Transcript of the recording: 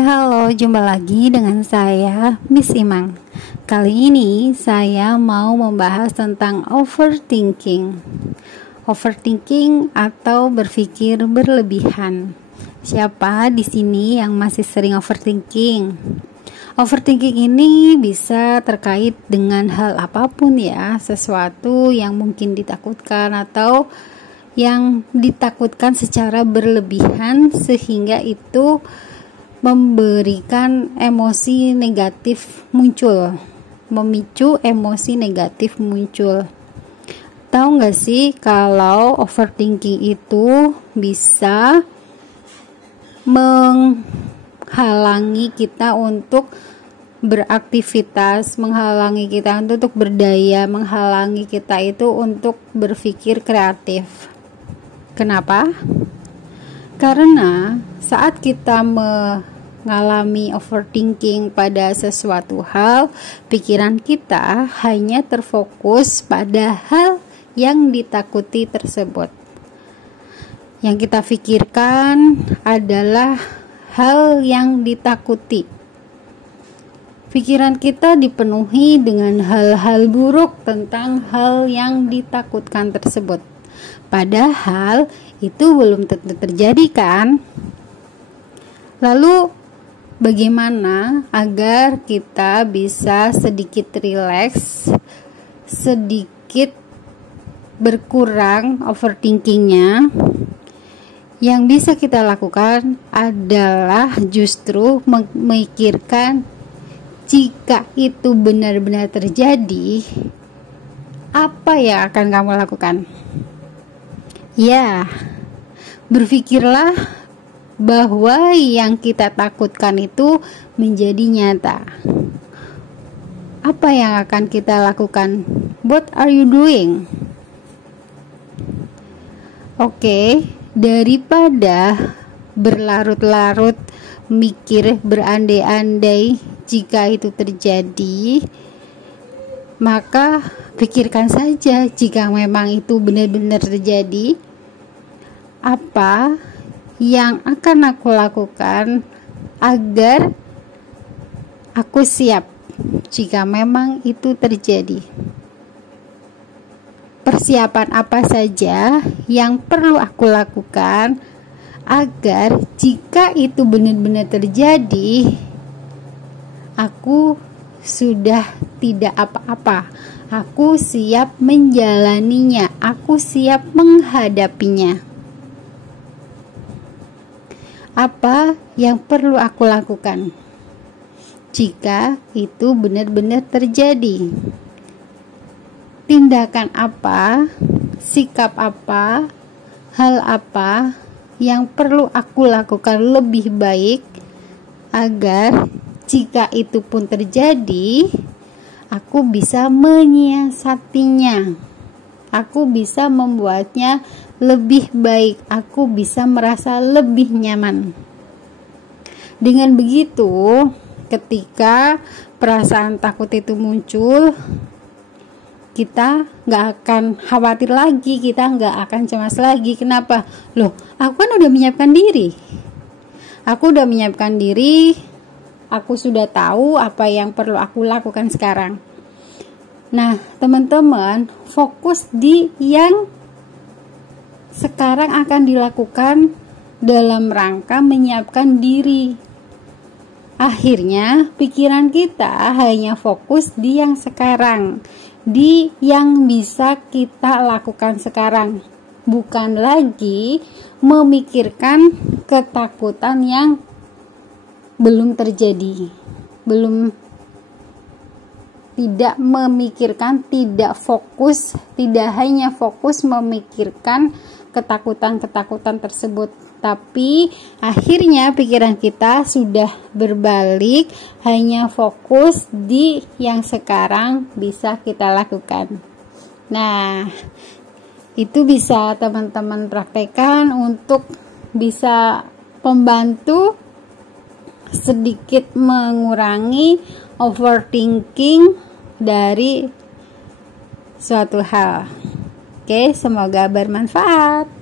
Halo, jumpa lagi dengan saya, Miss Imang. Kali ini saya mau membahas tentang overthinking. Overthinking atau berpikir berlebihan. Siapa di sini yang masih sering overthinking? Overthinking ini bisa terkait dengan hal apapun ya, sesuatu yang mungkin ditakutkan atau yang ditakutkan secara berlebihan sehingga itu memberikan emosi negatif muncul, memicu emosi negatif muncul. Tahu nggak sih kalau overthinking itu bisa menghalangi kita untuk beraktivitas, menghalangi kita untuk berdaya, menghalangi kita itu untuk berpikir kreatif. Kenapa? Karena saat kita mengalami overthinking pada sesuatu hal, pikiran kita hanya terfokus pada hal yang ditakuti tersebut. Yang kita pikirkan adalah hal yang ditakuti. Pikiran kita dipenuhi dengan hal-hal buruk tentang hal yang ditakutkan tersebut. Padahal itu belum tentu terjadi kan? Lalu bagaimana agar kita bisa sedikit rileks, sedikit berkurang overthinkingnya? Yang bisa kita lakukan adalah justru memikirkan jika itu benar-benar terjadi, apa yang akan kamu lakukan? Ya, berpikirlah bahwa yang kita takutkan itu menjadi nyata. Apa yang akan kita lakukan? What are you doing? Oke, daripada berlarut-larut mikir berandai-andai jika itu terjadi, maka pikirkan saja jika memang itu benar-benar terjadi, apa yang akan aku lakukan agar aku siap jika memang itu terjadi. Persiapan apa saja yang perlu aku lakukan agar jika itu benar-benar terjadi, aku sudah tidak apa-apa. Aku siap menjalaninya, aku siap menghadapinya. Apa yang perlu aku lakukan jika itu benar-benar terjadi? Tindakan apa, sikap apa, hal apa yang perlu aku lakukan lebih baik agar jika itu pun terjadi, aku bisa menyiasatinya, aku bisa membuatnya lebih baik, aku bisa merasa lebih nyaman. Dengan begitu, ketika perasaan takut itu muncul, kita gak akan khawatir lagi, kita gak akan cemas lagi. Kenapa? Loh, aku kan udah menyiapkan diri. Aku sudah tahu apa yang perlu aku lakukan sekarang. Nah, teman-teman, fokus di yang sekarang akan dilakukan dalam rangka menyiapkan diri. Akhirnya, pikiran kita hanya fokus di yang sekarang, di yang bisa kita lakukan sekarang, bukan lagi memikirkan ketakutan yang belum terjadi, tidak memikirkan, tidak fokus, tidak hanya fokus memikirkan ketakutan-ketakutan tersebut, tapi akhirnya pikiran kita sudah berbalik, hanya fokus di yang sekarang bisa kita lakukan. Nah, itu bisa teman-teman praktekkan untuk bisa membantu sedikit mengurangi overthinking dari suatu hal. Oke, semoga bermanfaat.